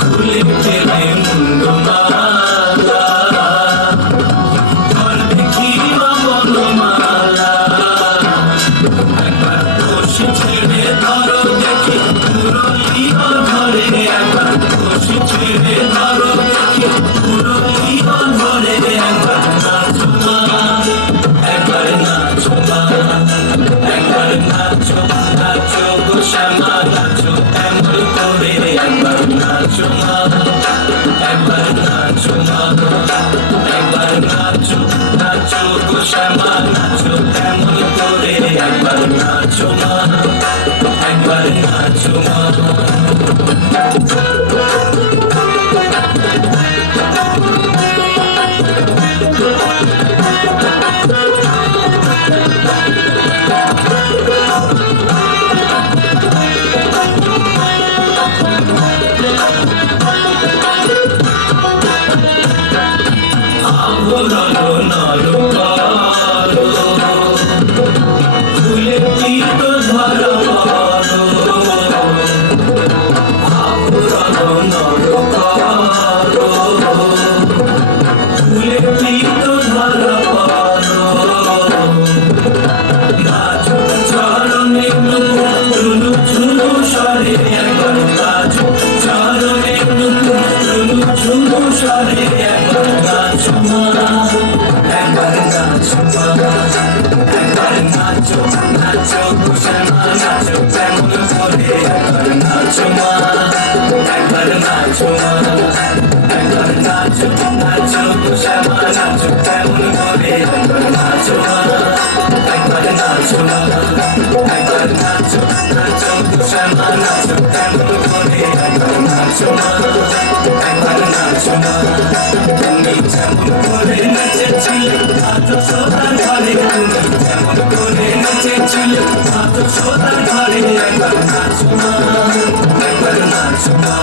খুলে ফেলে মুন্ড মালা ধরবে কি বা বনমালা একবার বসে ছেড়ে ধরো দেখি পুরোই ধরে একবার বসে ছেড়ে ধরো দেখি পুরোই ধরে একবার নাচো মা একবার নাচো মা একবার নাচো নাচো গো শ্যামা নাচো এমন করে একবার নাচো মা একবার নাচো মা একবার নাচো নাচো গো শ্যামা নাচো এমন করে একবার নাচো মা একবার নাচো মা খুলে তীর্থ ধরো খুলে তীর্থ ধরো নাচো চরণে ঝুলু ঝুলু সরে একবার নাচো চরণে ঝুলু ঝুলু সরে একবার নাচো মা একবার নাচো মা একবার নাচো নাচো শ্যামা নাচো তেমন করে একবার নাচো মা একবার নাচো মা একবার নাচো নাচো শ্যামা নাচো তেমন করে একবার নাচো মা একবার নাচো মা একবার নাচো নাচো শ্যামা নাচো তেমন করে একবার নাচো মা একবার নাচো মা তুমি যেমন করে নেচেছিলে আজ সোনার ঘরে তুমি যেমন করে নেচেছিলে আজ সোনার ঘরে একবার নাচো মা একবার নাচো মা